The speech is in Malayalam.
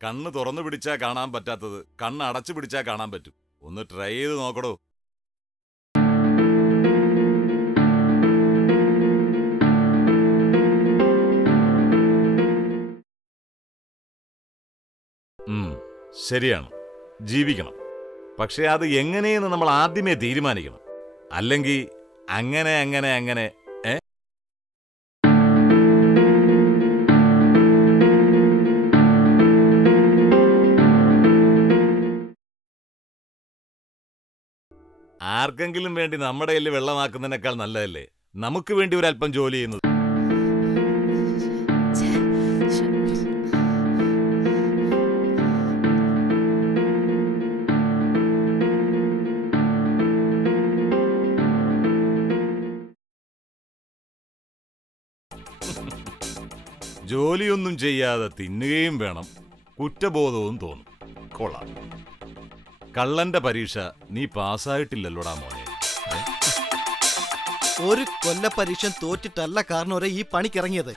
കണ്ണ് തുറന്നു പിടിച്ചാ കാണാൻ പറ്റാത്തത് കണ്ണ് അടച്ചു പിടിച്ചാ കാണാൻ പറ്റും. ഒന്ന് ട്രൈ ചെയ്ത് നോക്കടോ. ശരിയാണ്, ജീവിക്കണം. പക്ഷെ അത് എങ്ങനെയെന്ന് നമ്മൾ ആദ്യമേ തീരുമാനിക്കണം. അല്ലെങ്കിൽ അങ്ങനെ അങ്ങനെ അങ്ങനെ ആർക്കെങ്കിലും വേണ്ടി നമ്മുടെ കയ്യിൽ വെള്ളമാക്കുന്നതിനേക്കാൾ നല്ലതല്ലേ നമുക്ക് വേണ്ടി ഒരല്പം ജോലി ചെയ്യുന്നത്. ജോലിയൊന്നും ചെയ്യാതെ തിന്നുകയും വേണം, കുറ്റബോധവും തോന്നും. കൊള്ളാം. കള്ളന്റെ പരീക്ഷ നീ പാസ്സായിട്ടില്ലല്ലോടാ മോനെ. ഒരു കൊല്ല പരീക്ഷ തോറ്റിട്ടല്ല കാരണം ഈ പണിക്കിറങ്ങിയത്.